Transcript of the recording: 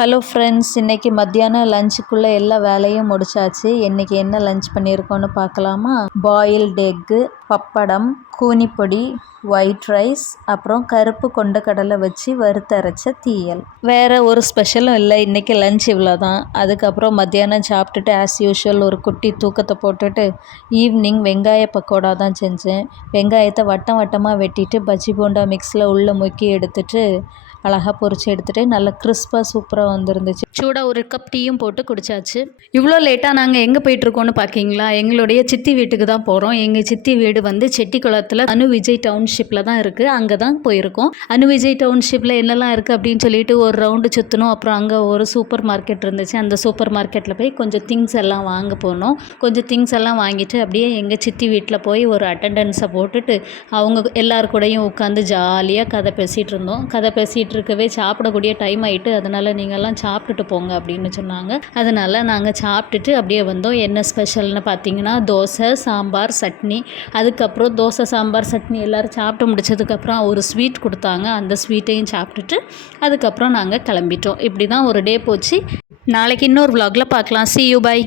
Hello friends இன்றைக்கி மத்தியானம் லஞ்சுக்குள்ளே எல்லா வேலையும் முடிச்சாச்சு. இன்றைக்கி என்ன லஞ்ச் பண்ணியிருக்கோன்னு பார்க்கலாமா? பாயில்டு எக்கு பப்படம் கூனிப்பொடி ஒயிட் ரைஸ் அப்புறம் கருப்பு கொண்ட கடலை வச்சு வறுத்தரைச்ச தீயல். வேறு ஒரு ஸ்பெஷலும் இல்லை. இன்றைக்கி லஞ்ச் இவ்வளோ தான் அதுக்கப்புறம் மத்தியானம் சாப்பிட்டுட்டு ஆஸ் யூஷுவல் ஒரு குட்டி தூக்கத்தை போட்டுட்டு ஈவினிங் வெங்காய பக்கோடா தான் செஞ்சேன். வெங்காயத்தை வட்டம் வட்டமாக வெட்டிட்டு பஜ்ஜி போண்டா மிக்ஸில் உள்ளே முக்கி எடுத்துட்டு அழகாக பொரிச்சு எடுத்துகிட்டு நல்லா கிறிஸ்பாக சூப்பராக வந்துருந்துச்சு. சூடாக ஒரு கப் டீயும் போட்டு குடிச்சாச்சு. இவ்வளோ லேட்டாக நாங்கள் எங்கே போயிட்டுருக்கோன்னு பார்க்கிங்களா எங்களுடைய சித்தி வீட்டுக்கு தான் போகிறோம் எங்கள் சித்தி வீடு வந்து செட்டிக்குளத்தில் அனு விஜய் டவுன்ஷிப்பில் தான் இருக்குது அங்கே தான் போயிருக்கோம். அனு விஜய் டவுன்ஷிப்பில் என்னெல்லாம் இருக்குது அப்படின்னு சொல்லிட்டு ஒரு ரவுண்டு சுற்றணும் அப்புறம் அங்கே ஒரு சூப்பர் மார்க்கெட் இருந்துச்சு. அந்த சூப்பர் மார்க்கெட்டில் போய் கொஞ்சம் திங்ஸ் எல்லாம் வாங்க போனோம். கொஞ்சம் திங்ஸ் எல்லாம் வாங்கிட்டு அப்படியே எங்கள் சித்தி வீட்டில் போய் ஒரு அட்டண்டன்ஸை போட்டுட்டு அவங்க எல்லார் கூடயும் உட்காந்து ஜாலியாக கதை பேசிகிட்டு இருந்தோம். கதை பேசிகிட்டு இருக்கவே சாப்பிடக்கூடிய டைம் ஆகிட்டு அதனால் நீங்கள்லாம் சாப்பிட்டுட்டு போங்க அப்படின்னு சொன்னாங்க. அதனால் நாங்கள் சாப்பிட்டுட்டு அப்படியே வந்தோம். என்ன ஸ்பெஷல்னு பார்த்தீங்கன்னா தோசை சாம்பார் சட்னி. அதுக்கப்புறம் தோசை சாம்பார் சட்னி எல்லோரும் சாப்பிட்டு முடிச்சதுக்கப்புறம் ஒரு ஸ்வீட் கொடுத்தாங்க. அந்த ஸ்வீட்டையும் சாப்பிட்டுட்டு அதுக்கப்புறம் நாங்கள் கிளம்பிட்டோம். இப்படி தான் ஒரு டே போச்சு. நாளைக்கு இன்னொரு விலாகில் பார்க்கலாம் சி யூ bye.